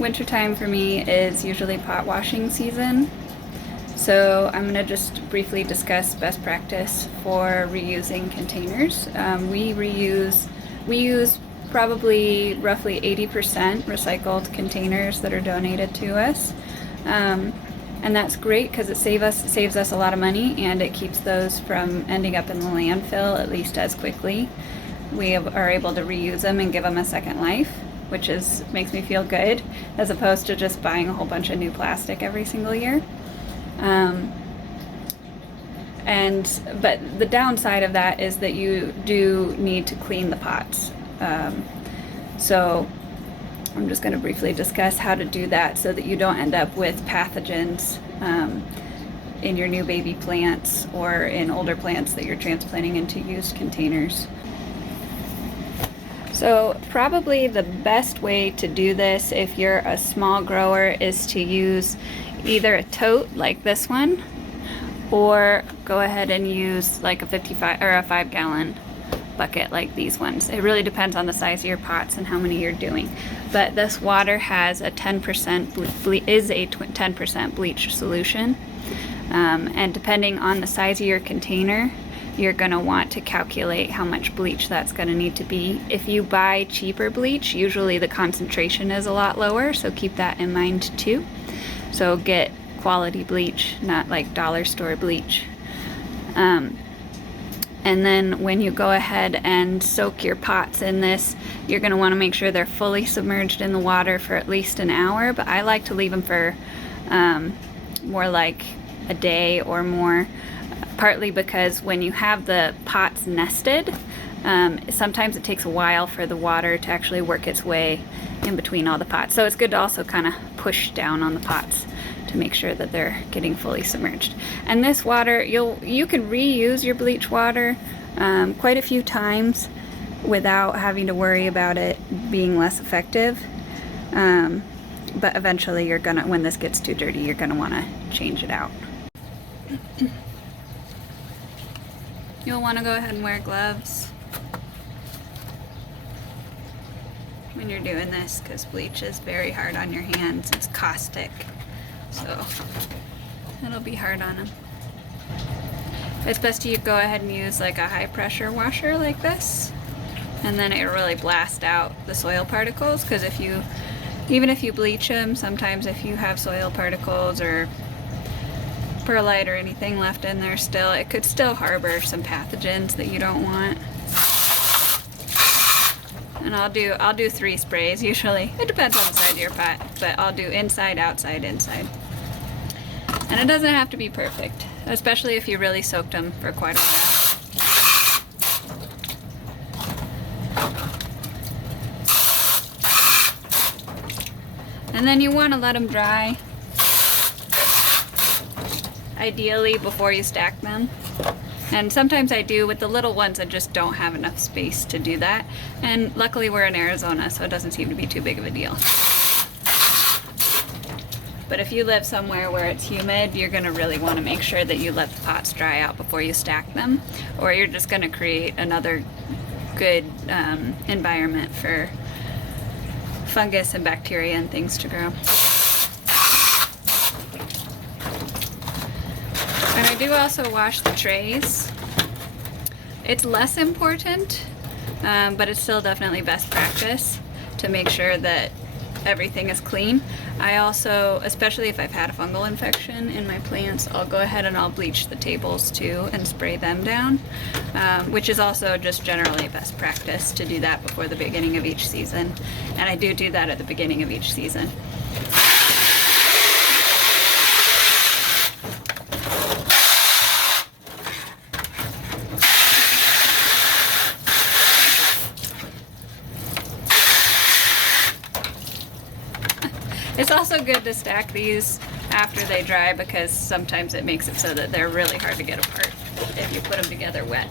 Wintertime for me is usually pot washing season. So I'm going to just briefly discuss best practice for reusing containers. We use probably roughly 80% recycled containers that are donated to us. And that's great because it saves us a lot of money, and it keeps those from ending up in the landfill at least as quickly. We are able to reuse them and give them a second life, which makes me feel good, as opposed to just buying a whole bunch of new plastic every single year. But the downside of that is that you do need to clean the pots. So I'm just going to briefly discuss how to do that so that you don't end up with pathogens in your new baby plants or in older plants that you're transplanting into used containers. So probably the best way to do this if you're a small grower is to use either a tote like this one, or go ahead and use like a 55 or a 5-gallon bucket like these ones. It really depends on the size of your pots and how many you're doing. But this water has a 10% 10% bleach solution, and depending on the size of your container, you're going to want to calculate how much bleach that's going to need to be. If you buy cheaper bleach, usually the concentration is a lot lower, so keep that in mind too. So get quality bleach, not like dollar store bleach. And then when you go ahead and soak your pots in this, you're going to want to make sure they're fully submerged in the water for at least an hour, but I like to leave them for more like a day or more, partly because when you have the pots nested, sometimes it takes a while for the water to actually work its way in between all the pots. So it's good to also kind of push down on the pots to make sure that they're getting fully submerged. And this water, you can reuse your bleach water quite a few times without having to worry about it being less effective. But eventually you're gonna, when this gets too dirty, you're gonna wanna change it out. You'll wanna go ahead and wear gloves when you're doing this, because bleach is very hard on your hands. It's caustic, so it'll be hard on them. It's best to go ahead and use like a high pressure washer like this, and then it'll really blast out the soil particles, because even if you bleach them, sometimes if you have soil particles or perlite or anything left in there still, it could still harbor some pathogens that you don't want. And I'll do 3 sprays usually. It depends on the size of your pot, but I'll do inside, outside, inside. And it doesn't have to be perfect, especially if you really soaked them for quite a while. And then you want to let them dry, ideally before you stack them. And sometimes I do. With the little ones, I just don't have enough space to do that. And luckily we're in Arizona, so it doesn't seem to be too big of a deal. But if you live somewhere where it's humid, you're gonna really wanna make sure that you let the pots dry out before you stack them, or you're just gonna create another good environment for fungus and bacteria and things to grow. And I do also wash the trays. It's less important, but it's still definitely best practice to make sure that everything is clean. I also, especially if I've had a fungal infection in my plants, I'll go ahead and I'll bleach the tables too and spray them down, which is also just generally best practice to do that before the beginning of each season. And I do that at the beginning of each season. It's also good to stack these after they dry, because sometimes it makes it so that they're really hard to get apart if you put them together wet.